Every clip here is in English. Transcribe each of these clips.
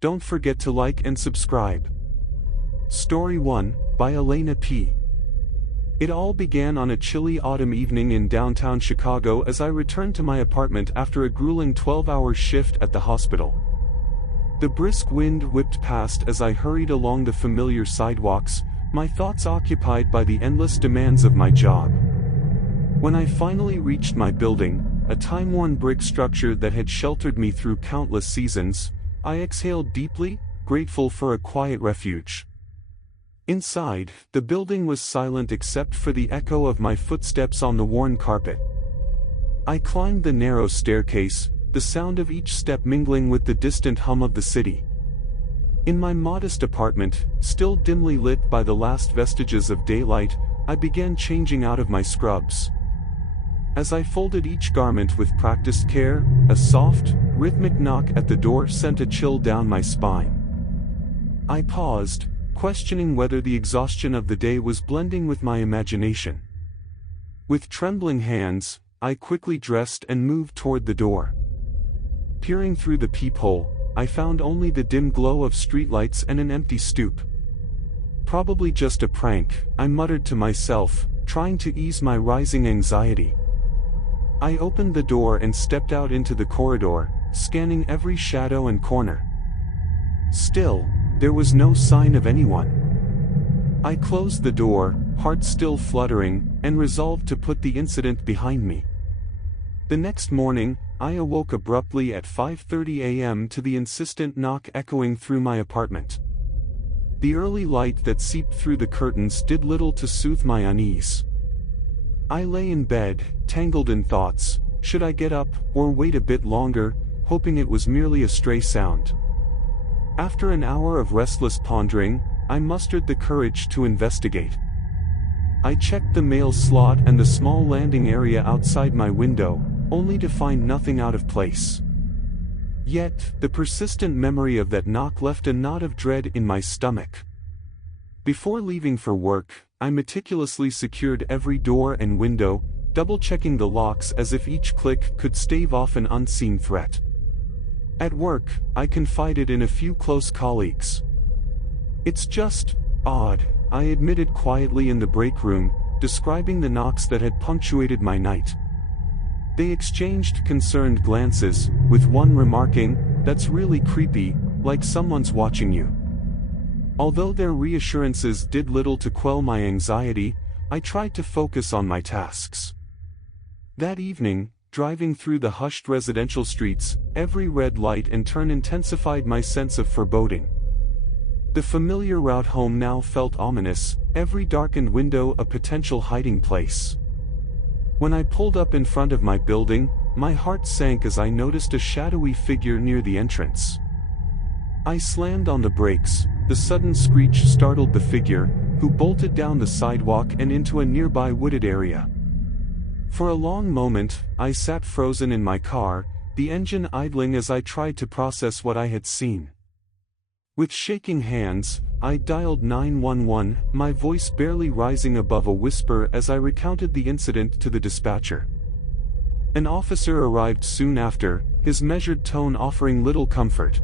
don't forget to like and subscribe. Story 1, by Elena P. It all began on a chilly autumn evening in downtown Chicago as I returned to my apartment after a grueling 12-hour shift at the hospital. The brisk wind whipped past as I hurried along the familiar sidewalks, my thoughts occupied by the endless demands of my job. When I finally reached my building, a time-worn brick structure that had sheltered me through countless seasons, I exhaled deeply, grateful for a quiet refuge. Inside, the building was silent except for the echo of my footsteps on the worn carpet. I climbed the narrow staircase, the sound of each step mingling with the distant hum of the city. In my modest apartment, still dimly lit by the last vestiges of daylight, I began changing out of my scrubs. As I folded each garment with practiced care, a soft, rhythmic knock at the door sent a chill down my spine. I paused, questioning whether the exhaustion of the day was blending with my imagination. With trembling hands, I quickly dressed and moved toward the door. Peering through the peephole, I found only the dim glow of streetlights and an empty stoop. Probably just a prank, I muttered to myself, trying to ease my rising anxiety. I opened the door and stepped out into the corridor, scanning every shadow and corner. Still, there was no sign of anyone. I closed the door, heart still fluttering, and resolved to put the incident behind me. The next morning, I awoke abruptly at 5:30 a.m. to the insistent knock echoing through my apartment. The early light that seeped through the curtains did little to soothe my unease. I lay in bed, tangled in thoughts. Should I get up, or wait a bit longer, hoping it was merely a stray sound? After an hour of restless pondering, I mustered the courage to investigate. I checked the mail slot and the small landing area outside my window, only to find nothing out of place. Yet, the persistent memory of that knock left a knot of dread in my stomach. Before leaving for work, I meticulously secured every door and window, double-checking the locks as if each click could stave off an unseen threat. At work, I confided in a few close colleagues. "It's just odd," I admitted quietly in the break room, describing the knocks that had punctuated my night. They exchanged concerned glances, with one remarking, "That's really creepy, like someone's watching you." Although their reassurances did little to quell my anxiety, I tried to focus on my tasks. That evening, driving through the hushed residential streets, every red light and turn intensified my sense of foreboding. The familiar route home now felt ominous, every darkened window a potential hiding place. When I pulled up in front of my building, my heart sank as I noticed a shadowy figure near the entrance. I slammed on the brakes. The sudden screech startled the figure, who bolted down the sidewalk and into a nearby wooded area. For a long moment, I sat frozen in my car, the engine idling as I tried to process what I had seen. With shaking hands, I dialed 911, my voice barely rising above a whisper as I recounted the incident to the dispatcher. An officer arrived soon after, his measured tone offering little comfort.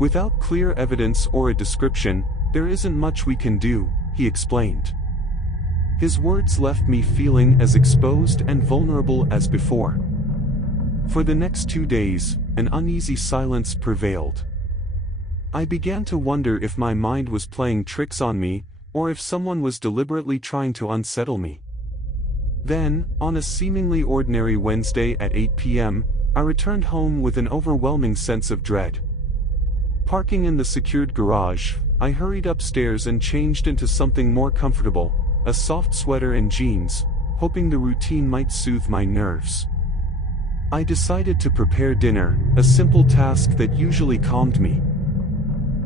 "Without clear evidence or a description, there isn't much we can do," he explained. His words left me feeling as exposed and vulnerable as before. For the next 2 days, an uneasy silence prevailed. I began to wonder if my mind was playing tricks on me, or if someone was deliberately trying to unsettle me. Then, on a seemingly ordinary Wednesday at 8 p.m., I returned home with an overwhelming sense of dread. Parking in the secured garage, I hurried upstairs and changed into something more comfortable, a soft sweater and jeans, hoping the routine might soothe my nerves. I decided to prepare dinner, a simple task that usually calmed me.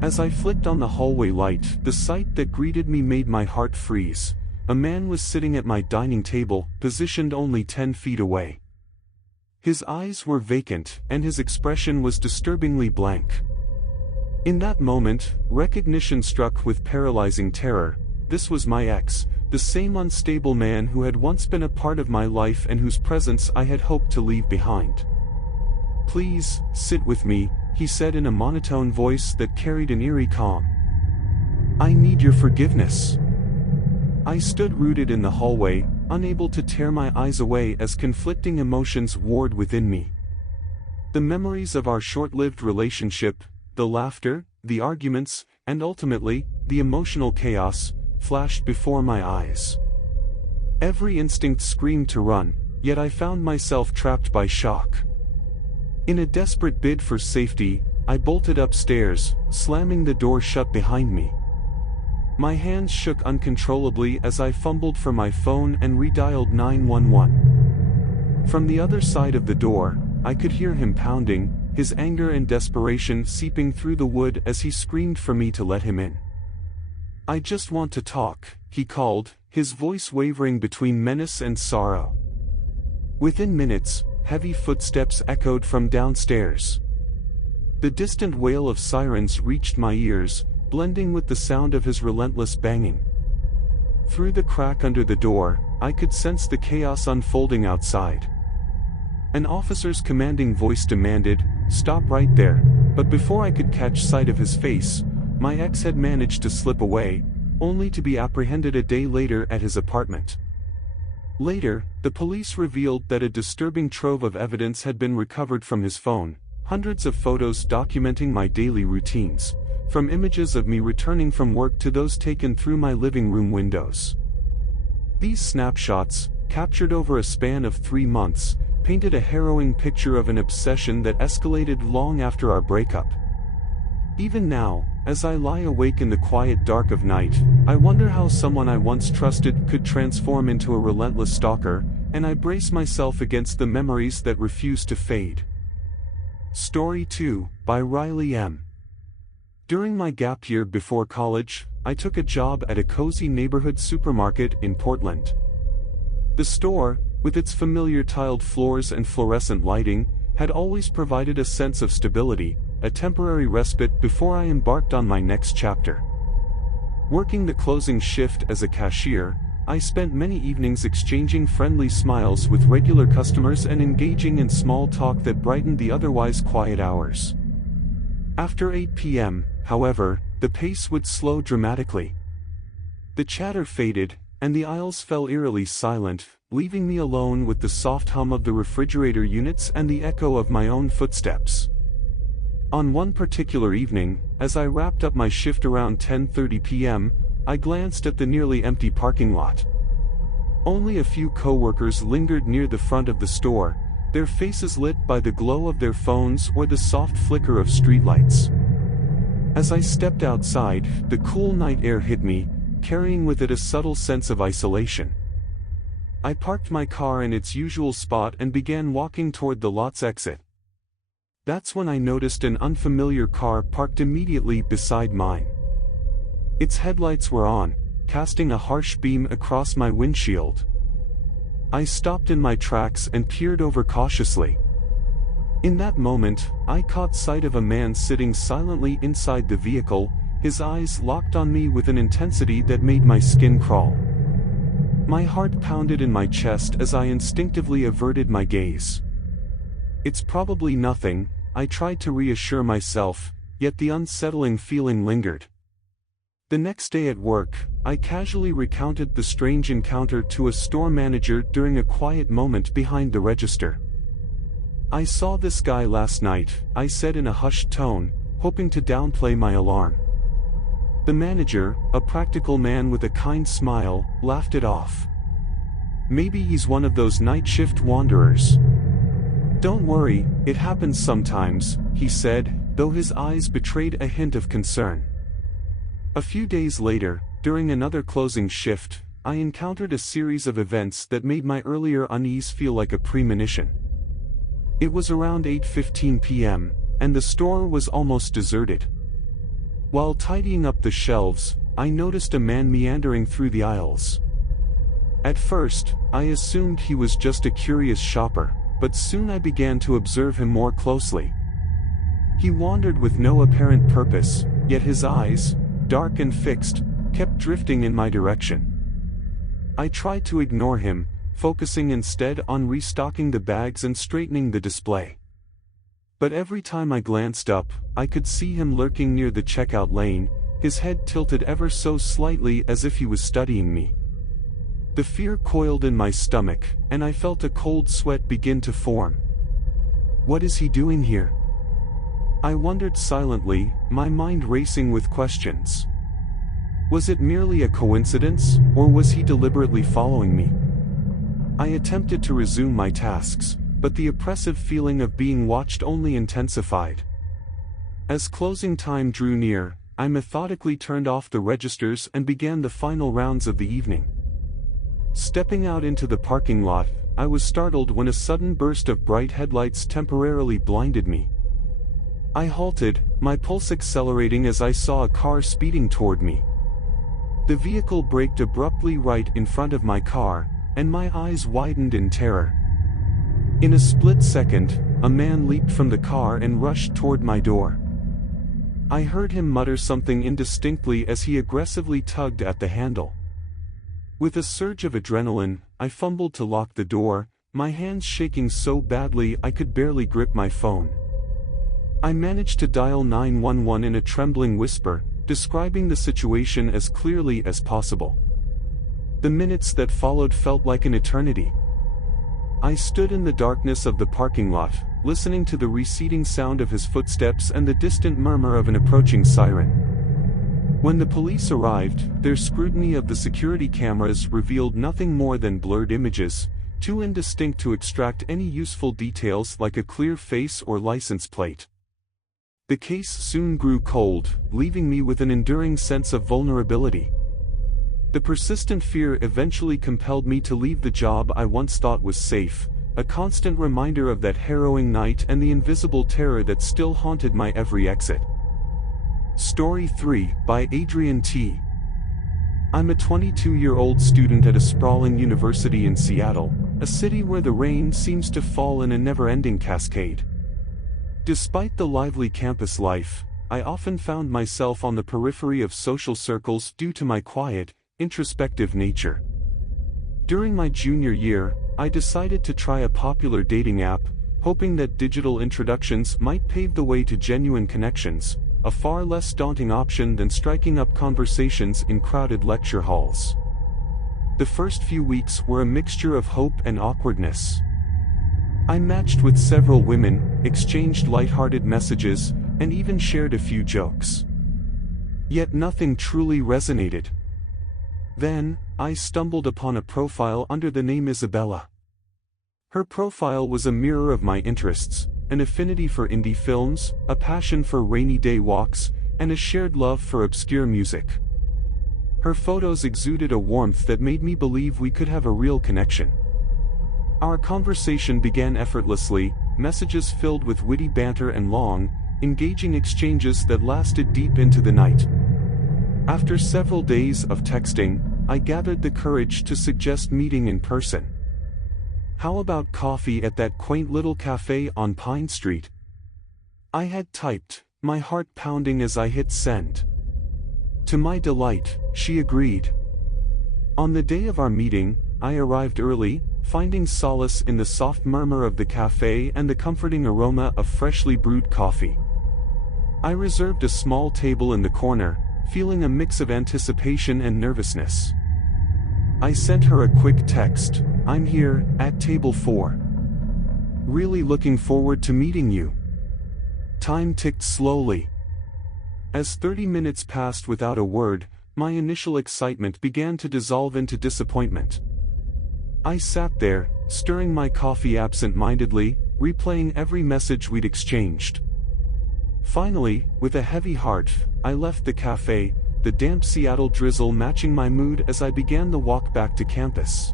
As I flicked on the hallway light, the sight that greeted me made my heart freeze. A man was sitting at my dining table, positioned only 10 feet away. His eyes were vacant, and his expression was disturbingly blank. In that moment, recognition struck with paralyzing terror. This was my ex, the same unstable man who had once been a part of my life and whose presence I had hoped to leave behind. "Please, sit with me," he said in a monotone voice that carried an eerie calm. "I need your forgiveness." I stood rooted in the hallway, unable to tear my eyes away as conflicting emotions warred within me. The memories of our short-lived relationship, the laughter, the arguments, and ultimately, the emotional chaos, flashed before my eyes. Every instinct screamed to run, yet I found myself trapped by shock. In a desperate bid for safety, I bolted upstairs, slamming the door shut behind me. My hands shook uncontrollably as I fumbled for my phone and redialed 911. From the other side of the door, I could hear him pounding, his anger and desperation seeping through the wood as he screamed for me to let him in. "I just want to talk," he called, his voice wavering between menace and sorrow. Within minutes, heavy footsteps echoed from downstairs. The distant wail of sirens reached my ears, blending with the sound of his relentless banging. Through the crack under the door, I could sense the chaos unfolding outside. An officer's commanding voice demanded, "Stop right there," but before I could catch sight of his face, my ex had managed to slip away, only to be apprehended a day later at his apartment. Later, the police revealed that a disturbing trove of evidence had been recovered from his phone, hundreds of photos documenting my daily routines, from images of me returning from work to those taken through my living room windows. These snapshots, captured over a span of 3 months, painted a harrowing picture of an obsession that escalated long after our breakup. Even now, as I lie awake in the quiet dark of night, I wonder how someone I once trusted could transform into a relentless stalker, and I brace myself against the memories that refuse to fade. Story 2, by Riley M. During my gap year before college, I took a job at a cozy neighborhood supermarket in Portland. The store, with its familiar tiled floors and fluorescent lighting, had always provided a sense of stability, a temporary respite before I embarked on my next chapter. Working the closing shift as a cashier, I spent many evenings exchanging friendly smiles with regular customers and engaging in small talk that brightened the otherwise quiet hours. After 8 p.m., however, the pace would slow dramatically. The chatter faded, and the aisles fell eerily silent, leaving me alone with the soft hum of the refrigerator units and the echo of my own footsteps. On one particular evening, as I wrapped up my shift around 10:30 p.m., I glanced at the nearly empty parking lot. Only a few coworkers lingered near the front of the store, their faces lit by the glow of their phones or the soft flicker of streetlights. As I stepped outside, the cool night air hit me, carrying with it a subtle sense of isolation. I parked my car in its usual spot and began walking toward the lot's exit. That's when I noticed an unfamiliar car parked immediately beside mine. Its headlights were on, casting a harsh beam across my windshield. I stopped in my tracks and peered over cautiously. In that moment, I caught sight of a man sitting silently inside the vehicle, his eyes locked on me with an intensity that made my skin crawl. My heart pounded in my chest as I instinctively averted my gaze. "It's probably nothing," I tried to reassure myself, yet the unsettling feeling lingered. The next day at work, I casually recounted the strange encounter to a store manager during a quiet moment behind the register. "I saw this guy last night," I said in a hushed tone, hoping to downplay my alarm. The manager, a practical man with a kind smile, laughed it off. "Maybe he's one of those night shift wanderers." "Don't worry, it happens sometimes," he said, though his eyes betrayed a hint of concern. A few days later, during another closing shift, I encountered a series of events that made my earlier unease feel like a premonition. It was around 8:15 p.m., and the store was almost deserted. While tidying up the shelves, I noticed a man meandering through the aisles. At first, I assumed he was just a curious shopper, but soon I began to observe him more closely. He wandered with no apparent purpose, yet his eyes, dark and fixed, kept drifting in my direction. I tried to ignore him, focusing instead on restocking the bags and straightening the display. But every time I glanced up, I could see him lurking near the checkout lane, his head tilted ever so slightly as if he was studying me. The fear coiled in my stomach, and I felt a cold sweat begin to form. What is he doing here? I wondered silently, my mind racing with questions. Was it merely a coincidence, or was he deliberately following me? I attempted to resume my tasks, but the oppressive feeling of being watched only intensified. As closing time drew near, I methodically turned off the registers and began the final rounds of the evening. Stepping out into the parking lot, I was startled when a sudden burst of bright headlights temporarily blinded me. I halted, my pulse accelerating as I saw a car speeding toward me. The vehicle braked abruptly right in front of my car, and my eyes widened in terror. In a split second, a man leaped from the car and rushed toward my door. I heard him mutter something indistinctly as he aggressively tugged at the handle. With a surge of adrenaline, I fumbled to lock the door, my hands shaking so badly I could barely grip my phone. I managed to dial 911 in a trembling whisper, describing the situation as clearly as possible. The minutes that followed felt like an eternity. I stood in the darkness of the parking lot, listening to the receding sound of his footsteps and the distant murmur of an approaching siren. When the police arrived, their scrutiny of the security cameras revealed nothing more than blurred images, too indistinct to extract any useful details like a clear face or license plate. The case soon grew cold, leaving me with an enduring sense of vulnerability. The persistent fear eventually compelled me to leave the job I once thought was safe, a constant reminder of that harrowing night and the invisible terror that still haunted my every exit. Story 3, by Adrian T. I'm a 22-year-old student at a sprawling university in Seattle, a city where the rain seems to fall in a never-ending cascade. Despite the lively campus life, I often found myself on the periphery of social circles due to my quiet, introspective nature. During my junior year, I decided to try a popular dating app, hoping that digital introductions might pave the way to genuine connections, a far less daunting option than striking up conversations in crowded lecture halls. The first few weeks were a mixture of hope and awkwardness. I matched with several women, exchanged lighthearted messages, and even shared a few jokes. Yet nothing truly resonated. Then, I stumbled upon a profile under the name Isabella. Her profile was a mirror of my interests, an affinity for indie films, a passion for rainy day walks, and a shared love for obscure music. Her photos exuded a warmth that made me believe we could have a real connection. Our conversation began effortlessly, messages filled with witty banter and long, engaging exchanges that lasted deep into the night. After several days of texting, I gathered the courage to suggest meeting in person. How about coffee at that quaint little cafe on Pine Street? I had typed, my heart pounding as I hit send. To my delight, she agreed. On the day of our meeting, I arrived early, finding solace in the soft murmur of the cafe and the comforting aroma of freshly brewed coffee. I reserved a small table in the corner, feeling a mix of anticipation and nervousness. I sent her a quick text, "I'm here, at table 4. Really looking forward to meeting you." Time ticked slowly. As 30 minutes passed without a word, my initial excitement began to dissolve into disappointment. I sat there, stirring my coffee absent-mindedly, replaying every message we'd exchanged. Finally, with a heavy heart, I left the cafe, the damp Seattle drizzle matching my mood as I began the walk back to campus.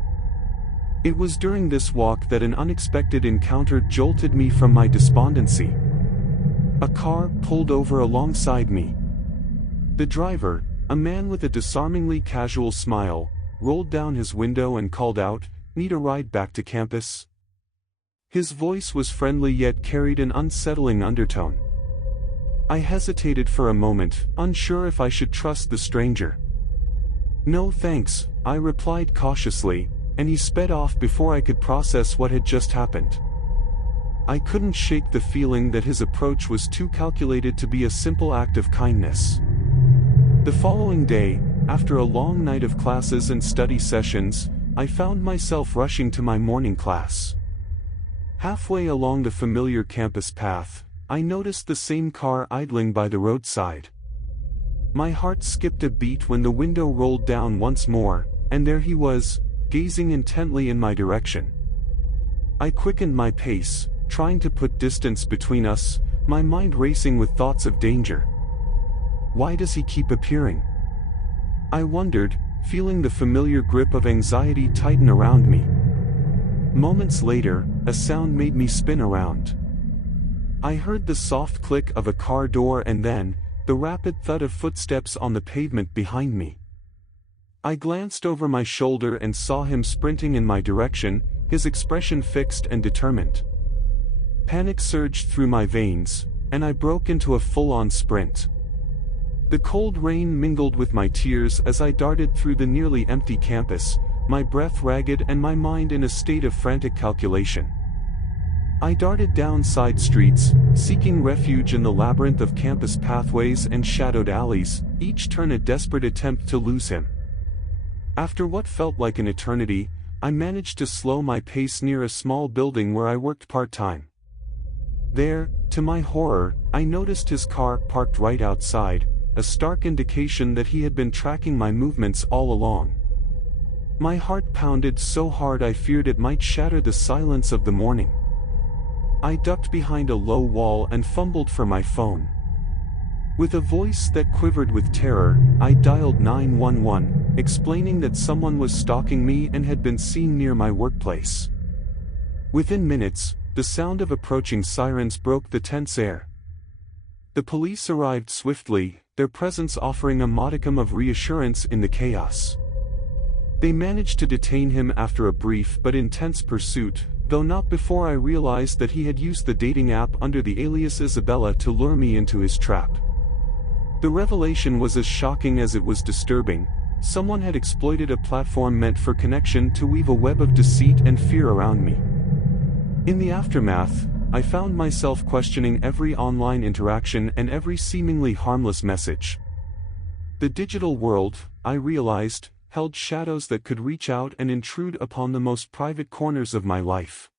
It was during this walk that an unexpected encounter jolted me from my despondency. A car pulled over alongside me. The driver, a man with a disarmingly casual smile, rolled down his window and called out, "Need a ride back to campus?" His voice was friendly yet carried an unsettling undertone. I hesitated for a moment, unsure if I should trust the stranger. "No thanks," I replied cautiously, and he sped off before I could process what had just happened. I couldn't shake the feeling that his approach was too calculated to be a simple act of kindness. The following day, after a long night of classes and study sessions, I found myself rushing to my morning class. Halfway along the familiar campus path, I noticed the same car idling by the roadside. My heart skipped a beat when the window rolled down once more, and there he was, gazing intently in my direction. I quickened my pace, trying to put distance between us, my mind racing with thoughts of danger. Why does he keep appearing? I wondered, feeling the familiar grip of anxiety tighten around me. Moments later, a sound made me spin around. I heard the soft click of a car door and then, the rapid thud of footsteps on the pavement behind me. I glanced over my shoulder and saw him sprinting in my direction, his expression fixed and determined. Panic surged through my veins, and I broke into a full-on sprint. The cold rain mingled with my tears as I darted through the nearly empty campus, my breath ragged and my mind in a state of frantic calculation. I darted down side streets, seeking refuge in the labyrinth of campus pathways and shadowed alleys, each turn a desperate attempt to lose him. After what felt like an eternity, I managed to slow my pace near a small building where I worked part-time. There, to my horror, I noticed his car parked right outside, a stark indication that he had been tracking my movements all along. My heart pounded so hard I feared it might shatter the silence of the morning. I ducked behind a low wall and fumbled for my phone. With a voice that quivered with terror, I dialed 911, explaining that someone was stalking me and had been seen near my workplace. Within minutes, the sound of approaching sirens broke the tense air. The police arrived swiftly, their presence offering a modicum of reassurance in the chaos. They managed to detain him after a brief but intense pursuit, though not before I realized that he had used the dating app under the alias Isabella to lure me into his trap. The revelation was as shocking as it was disturbing. Someone had exploited a platform meant for connection to weave a web of deceit and fear around me. In the aftermath, I found myself questioning every online interaction and every seemingly harmless message. The digital world, I realized, held shadows that could reach out and intrude upon the most private corners of my life.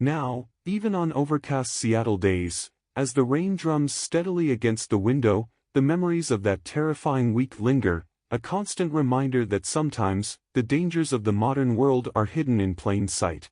Now, even on overcast Seattle days, as the rain drums steadily against the window, the memories of that terrifying week linger, a constant reminder that sometimes, the dangers of the modern world are hidden in plain sight.